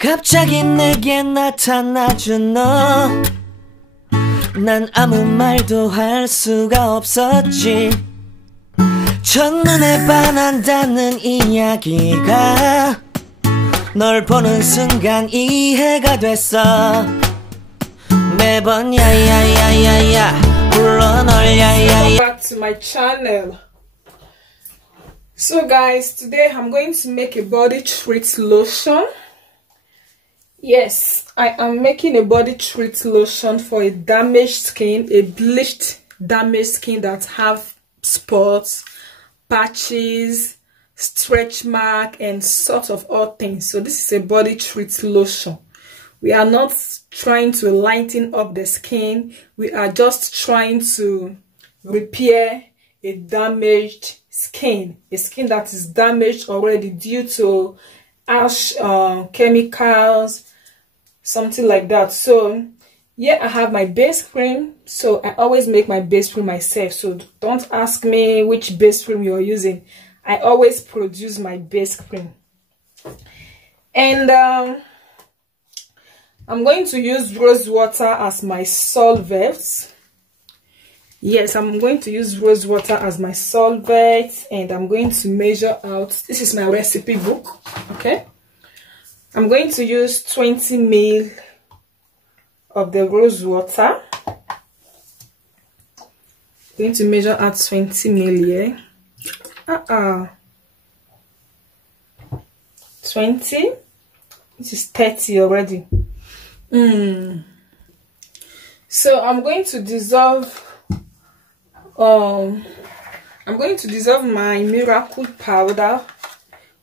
갑자기 내게 나타나준 너, 난 아무 말도 할 수가 없었지. 첫눈에 반한다는 이야기가 널 보는 순간 이해가 됐어. 매번 야야야야야 불러 널 야야야. Back to my channel. So guys, today I'm going to make a body treat lotion. Yes, I am making a body treat lotion for a damaged skin, a bleached damaged skin that have spots, patches, stretch mark, and sort of all things. So this is a body treat lotion. We are not trying to lighten up the skin. We are just trying to repair a damaged skin, a skin that is damaged already due to harsh chemicals, something like that. So yeah, I have my base cream. So I always make my base cream myself. So don't ask me which base cream you're using. I always produce my base cream. And I'm going to use rose water as my solvent. Yes, I'm going to use rose water as my solvent, and I'm going to measure out. This is my recipe book. Okay, I'm going to use 20 ml of the rose water. I'm going to measure out 20 ml here. 20. This is 30 already. So I'm going to dissolve. I'm going to dissolve my miracle powder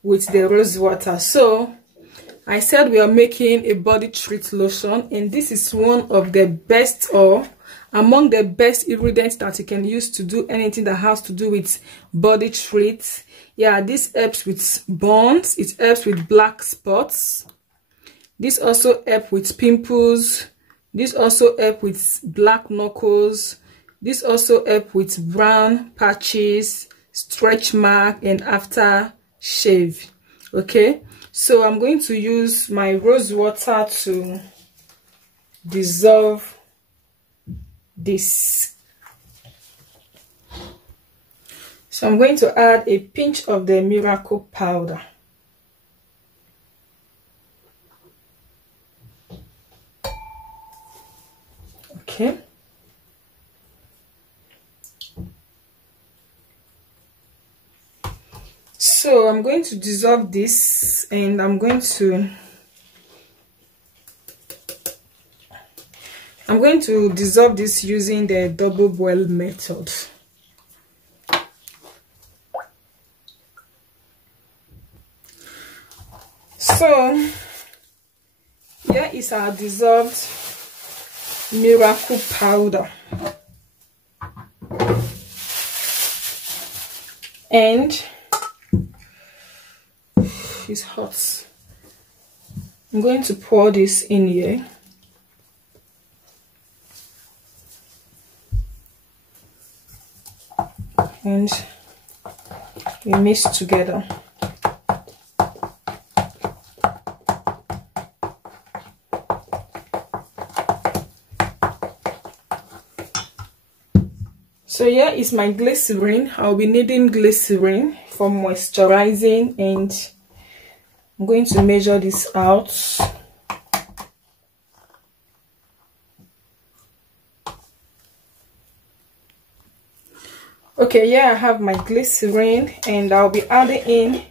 with the rose water. So I said we are making a body treat lotion, and this is one of the best, or among the best ingredients that you can use to do anything that has to do with body treat. Yeah, this helps with burns, it helps with black spots, this also helps with pimples, this also helps with black knuckles, this also helps with brown patches, stretch mark, and after shave. Okay, so I'm going to use my rose water to dissolve this. So I'm going to add a pinch of the miracle powder. Okay. So I'm going to dissolve this, and I'm going to dissolve this using the double boil method. So here is our dissolved miracle powder, and it's hot. I'm going to pour this in here. And we mix together. So here is my glycerin. I'll be needing glycerin for moisturizing, and I'm going to measure this out. Okay, yeah, I have my glycerin, and I'll be adding in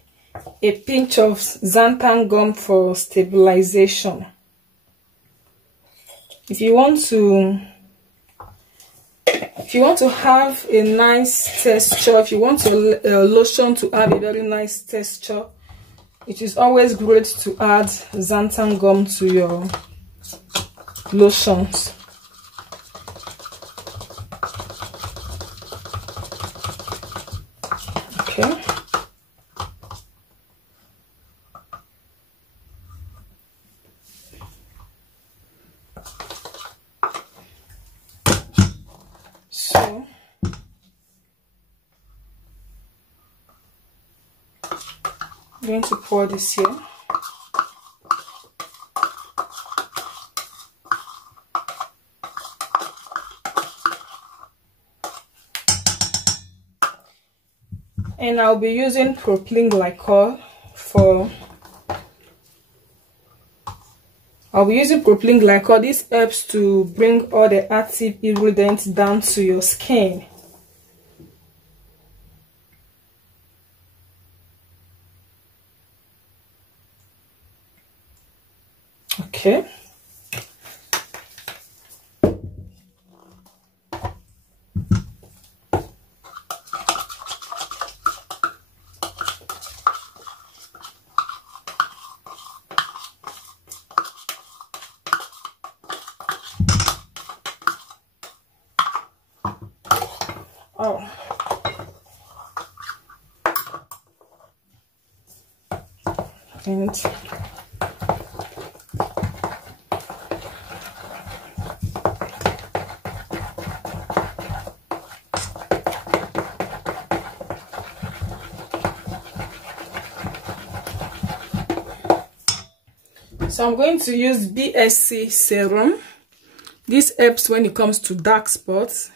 a pinch of xanthan gum for stabilization. If you want to have a nice texture, if you want a lotion to have a very nice texture, it is always great to add xanthan gum to your lotions. Okay. So I'm going to pour this here. And I'll be using proplyn glycol for This helps to bring all the active ingredients down to your skin. Okay. Oh. And so I'm going to use BSC serum. This helps when it comes to dark spots.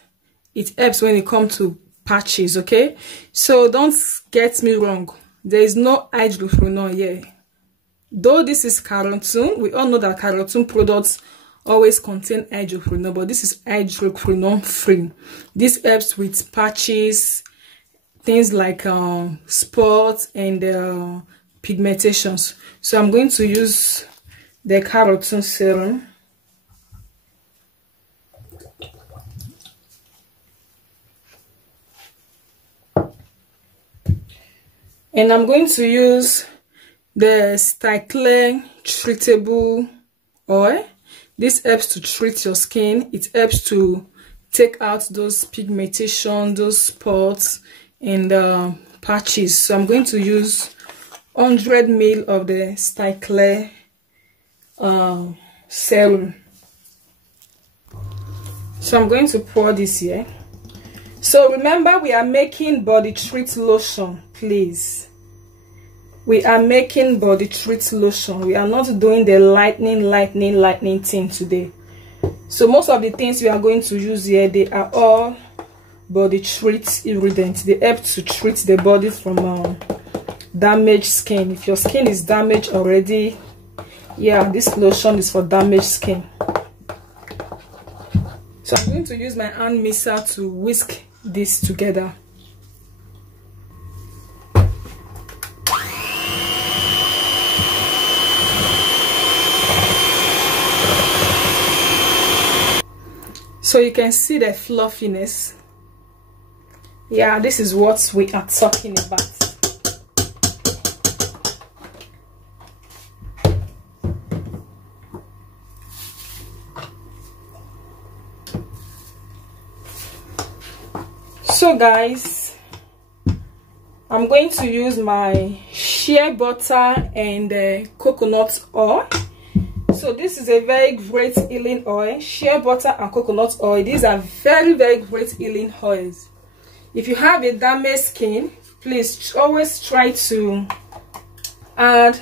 It helps when it comes to patches, okay? So don't get me wrong. There is no hydroquinone here. Though this is carotone, we all know that carotone products always contain hydroquinone, but this is hydroquinone free. This helps with patches, things like spots and pigmentations. So I'm going to use the carotone serum. And I'm going to use the clair treatable oil. This helps to treat your skin. It helps to take out those pigmentation, those spots and patches. So I'm going to use 100 ml of the clair serum. So I'm going to pour this here. So remember, we are making body treat lotion, please. We are making body treat lotion. We are not doing the lightning thing today. So most of the things we are going to use here, they are all body treat ingredients. They help to treat the body from damaged skin. If your skin is damaged already, yeah, this lotion is for damaged skin. So I'm going to use my hand mixer to whisk this together. So you can see the fluffiness. Yeah, this is what we are talking about. So guys, I'm going to use my shea butter and coconut oil. So this is a very great healing oil. Shea butter and coconut oil, these are very great healing oils. If you have a damaged skin, please always try to add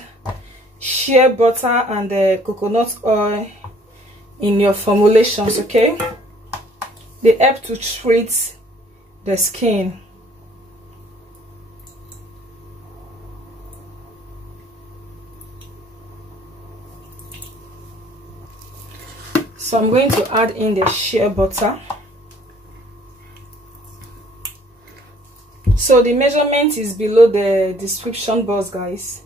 shea butter and coconut oil in your formulations, okay? They help to treat the skin. So I'm going to add in the shea butter. So the measurement is below the description box, guys.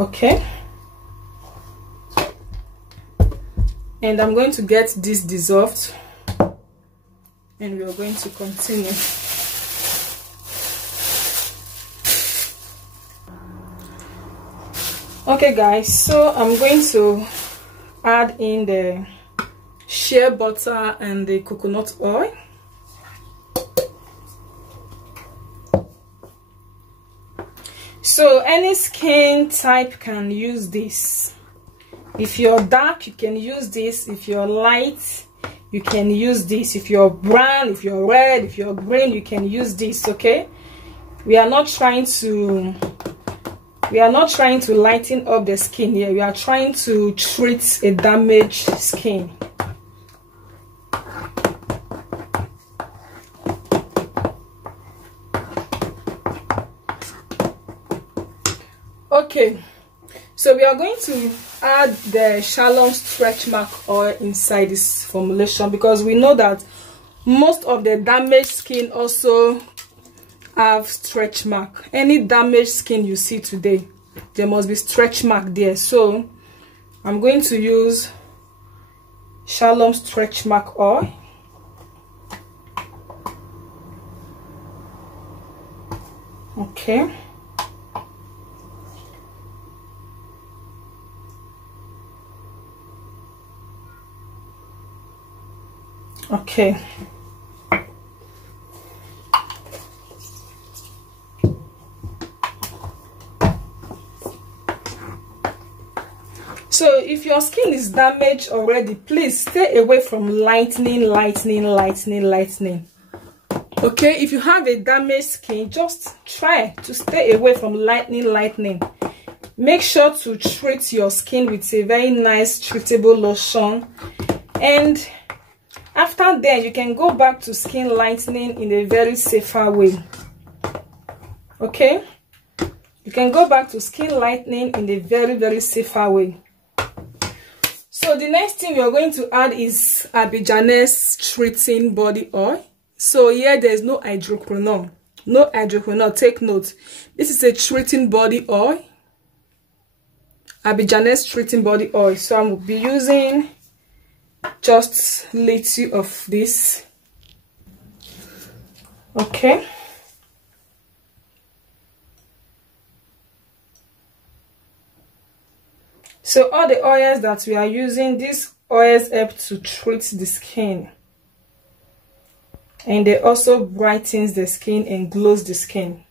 Okay. And I'm going to get this dissolved. And we are going to continue. Okay guys, so I'm going to add in the shea butter and the coconut oil. So any skin type can use this. If you're dark, you can use this. If you're light, you can use this. If you're brown, if you're red, if you're green, you can use this, okay? We are not trying to We are not trying to lighten up the skin here. We are trying to treat a damaged skin. Okay, so we are going to add the Shalom stretch mark oil inside this formulation, because we know that most of the damaged skin also have stretch mark. Any damaged skin you see today, there must be stretch mark there. So I'm going to use Shalom stretch mark oil. Okay. Okay. So if your skin is damaged already, please stay away from lightening. Okay, if you have a damaged skin, just try to stay away from lightening. Make sure to treat your skin with a very nice treatable lotion, and after that you can go back to skin lightening in a very safer way. Okay, you can go back to skin lightening in a very safer way. So the next thing we are going to add is abidjanis treating body oil. So here there is no hydroquinone. No hydroquinone, take note. This is a treating body oil. Abidjanis treating body oil. So I will be using just little of this. Okay. So all the oils that we are using, these oils help to treat the skin, and they also brightens the skin and glows the skin.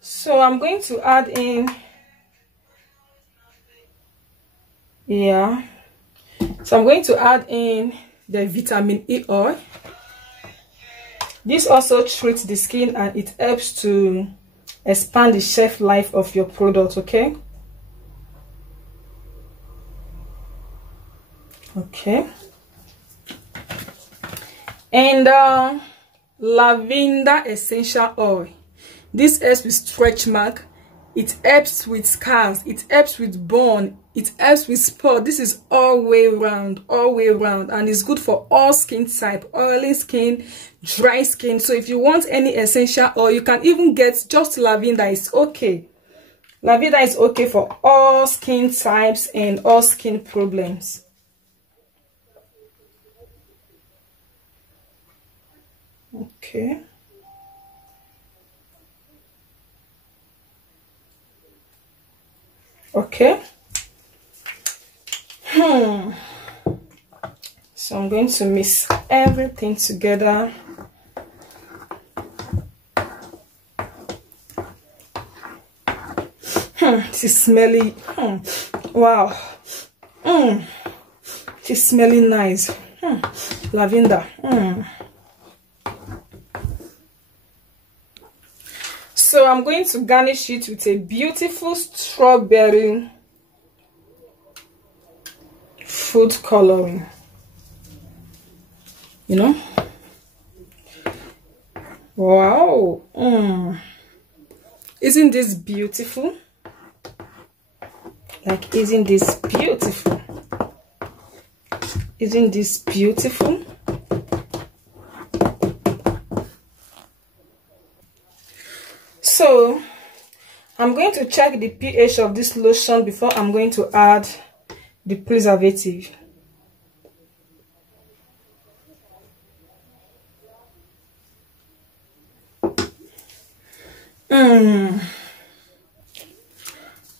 So I'm going to add in, so I'm going to add in the vitamin E oil. This also treats the skin and it helps to expand the shelf life of your product. Okay. Okay. And lavender essential oil. This helps with stretch mark. It helps with scars. It helps with burn. It helps with spot. This is all way round, and it's good for all skin type, oily skin, dry skin. So if you want any essential oil, you can even get just lavender. It's okay. Lavender is okay for all skin types and all skin problems. Okay. Okay. So I'm going to mix everything together. It is smelly. Wow. It is smelling nice. Lavender. So I'm going to garnish it with a beautiful strawberry food coloring. You know? Wow. Isn't this beautiful? Like, isn't this beautiful? Isn't this beautiful? So I'm going to check the pH of this lotion before I'm going to add the preservative.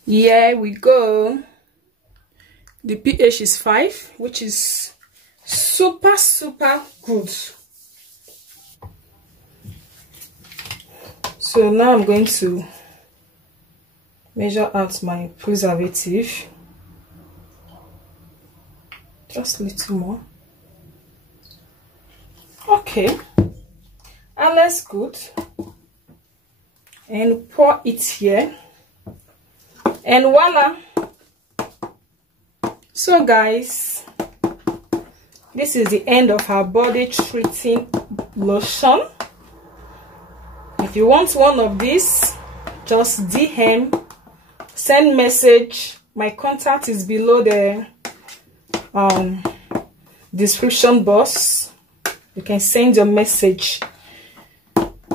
Here we go. The pH is 5, which is super good. So now I'm going to measure out my preservative. Just a little more. Okay, and let's good, and pour it here, and voila. So guys, this is the end of our body treating lotion. If you want one of these, just DM, send message. My contact is below the description box. You can send your message.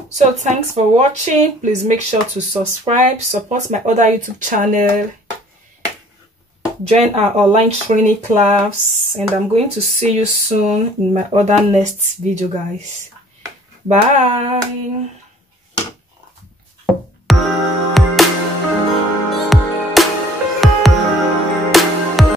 So thanks for watching. Please make sure to subscribe, support my other YouTube channel, join our online training class, and I'm going to see you soon in my other next video, guys. Bye.